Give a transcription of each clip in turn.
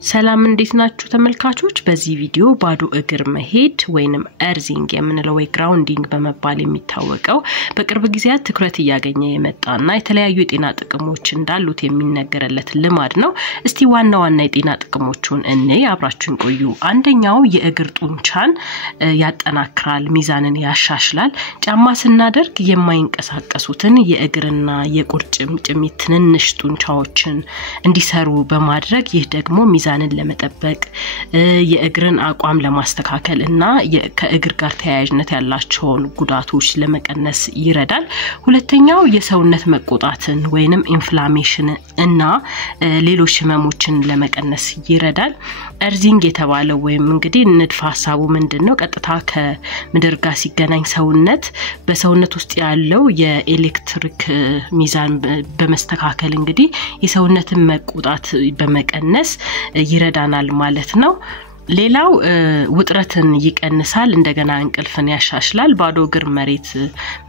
ሰላም እንዴት ናችሁ ተመልካቾች በዚህ ቪዲዮ ባዶ እግር መሄድ ወይንም እርዚንግ የምንለው ወይ ግራውንዲንግ በመባል የሚታወቀው በቅርብ ጊዜያት ትኩረት ያገኘ የመጣና የተለያዩ የጤና ጥቅሞች እንዳሉት የሚነገርለት ልማድ ነው እስቲ ዋና የጤና ጥቅሞቹን አብራችሁን ቆዩ አንደኛው የእግር ጡንቻን ያጠናክራል ሚዛንን ያሻሽላል ጫማ ስናደርግ የማይንቀሳቀሱትን የእግርና የቁርጭምጭሚት ትንንሽ ጡንቻዎችን እንዲሰሩ በማድረግ ይህ ደግሞ ሚዛንን ለመጠበቅ የእግርን አቋም ለማስተካከል እና ከእግር ጋር ተያያዥነት ያላቸውን ጉዳቶች ለመቀነስ ይረዳል ሁለተኛው የሰውነት መቆጣትን ወይንም ኢንፍላሜሽን እና ሌሎች ህመሞችን ለመቀነስ ይረዳል እርዚንግ የተባለው ወይም እንግዲህ ንድፈ ሐሳቡ ምንድነው ቀጥታ ከምድር ጋር ሲገናኝ ሰውነት በሰውነት ውስጥ ያለው የኤሌክትሪክ ሚዛን በመስተካከል እንግዲህ የሰውነትን መቆጣት በመቀነስ ይረዳናል ማለት ነው ሌላው ውጥረትን ይቀንሳል እንደገና እንቅልፍን ያሻሽላል ባዶ እግር መሬት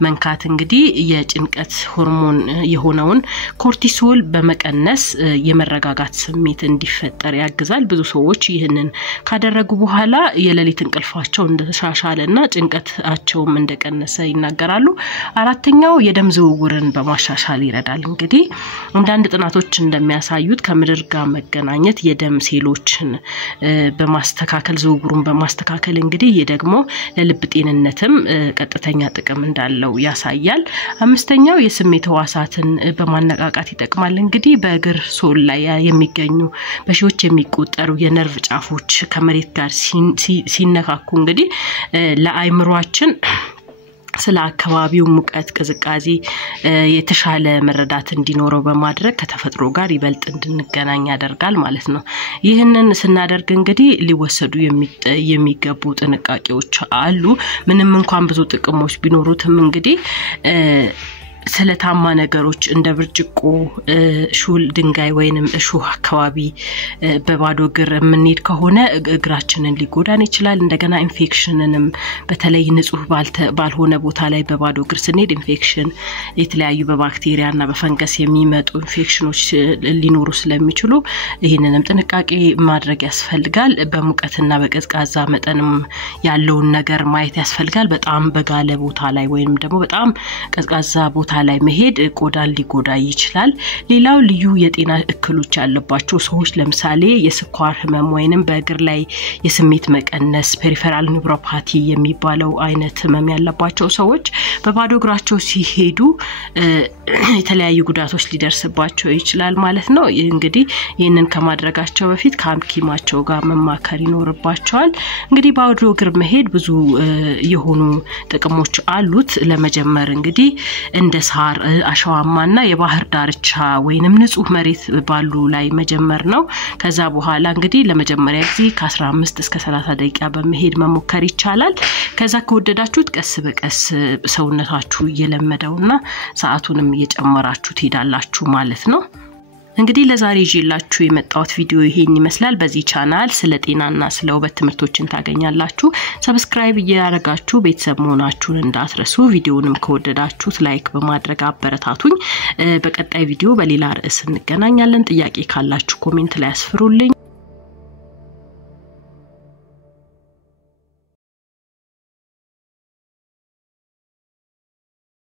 መንካት እንግዲህ የጭንቀት ሆርሞን የሆነውን ኮርቲሶል በመቀነስ የመረጋጋት ስሜት እንዲፈጠር ያግዛል ብዙ ሰዎች ይህንን ካደረጉ በኋላ የሌሊት እንቅልፋቸው እንደተሻሻለና ጭንቀታቸውም እንደቀነሰ ይናገራሉ አራተኛው የደም ዝውውርን በማሻሻል ይረዳል እንግዲህ አንዳንድ ጥናቶች እንደሚያሳዩት ከምድር ጋር መገናኘት የደም ሴሎችን በማስተካከል ዝውውሩን በማስተካከል እንግዲህ የደግሞ ለልብ ጤንነትም ቀጥተኛ ጥቅም እንዳለው ያሳያል አምስተኛው የስሜት ህዋሳትን በማነቃቃት ይጠቅማል እንግዲህ በእግር ሶል ላይ የሚገኙ በሺዎች የሚቆጠሩ የነርቭ ጫፎች ከመሬት ጋር ሲነካኩ እንግዲህ ለአይምሮአችን ስለ አካባቢው ሙቀት ቅዝቃዜ የተሻለ መረዳት እንዲኖረው በማድረግ ከተፈጥሮ ጋር ይበልጥ እንድንገናኝ ያደርጋል ማለት ነው ይህንን ስናደርግ እንግዲህ ሊወሰዱ የሚገቡ ጥንቃቄዎች አሉ ምንም እንኳን ብዙ ጥቅሞች ቢኖሩትም እንግዲህ ስለታማ ነገሮች እንደ ብርጭቆ ሹል ድንጋይ ወይንም እሾህ አካባቢ በባዶ እግር ምንሄድ ከሆነ እግራችንን ሊጎዳን ይችላል እንደገና ኢንፌክሽንንም በተለይ ንጹህ ባልሆነ ቦታ ላይ በባዶ እግር ስንሄድ ኢንፌክሽን የተለያዩ በባክቴሪያና በፈንገስ የሚመጡ ኢንፌክሽኖች ሊኖሩ ስለሚችሉ ይሄንንም ጥንቃቄ ማድረግ ያስፈልጋል በሙቀትና በቀዝቃዛ መጠንም ያለውን ነገር ማየት ያስፈልጋል በጣም በጋለ ቦታ ላይ ወይንም ደግሞ በጣም ቀዝቃዛ ቦታ ላይ መሄድ ቆዳን ሊጎዳ ይችላል ሌላው ልዩ የጤና እክሎች ያለባቸው ሰዎች ለምሳሌ የስኳር ህመም ወይንም በእግር ላይ የስሜት መቀነስ ፔሪፌራል ኒውሮፓቲ የሚባለው አይነት ህመም ያለባቸው ሰዎች በባዶ እግራቸው ሲሄዱ የተለያዩ ጉዳቶች ሊደርስባቸው ይችላል ማለት ነው እንግዲህ ይሄንን ከማድረጋቸው በፊት ከሐኪማቸው ጋር መማከር ይኖርባቸዋል እንግዲህ ባዶ እግር መሄድ ብዙ የሆኑ ጥቅሞች አሉት ለመጀመር እንግዲህ እንደ ሳር አሸዋማና የባህር ዳርቻ ወይንም ንጹህ መሬት ባሉ ላይ መጀመር ነው ከዛ በኋላ እንግዲህ ለመጀመሪያ ጊዜ ከ15 እስከ 30 ደቂቃ በመሄድ መሞከር ይቻላል ከዛ ከወደዳችሁት ቀስ በቀስ ሰውነታችሁ እየለመደውና ሰዓቱንም እየጨመራችሁ ትሄዳላችሁ ማለት ነው እንግዲህ ለዛሬ ይዤላችሁ የመጣሁት ቪዲዮ ይሄን ይመስላል በዚህ ቻናል ስለ ጤናና ስለ ውበት ትምህርቶችን ታገኛላችሁ ሰብስክራይብ እያደረጋችሁ ቤተሰብ መሆናችሁን እንዳትረሱ ቪዲዮንም ከወደዳችሁት ላይክ በማድረግ አበረታቱኝ በቀጣይ ቪዲዮ በሌላ ርዕስ እንገናኛለን ጥያቄ ካላችሁ ኮሜንት ላይ አስፍሩልኝ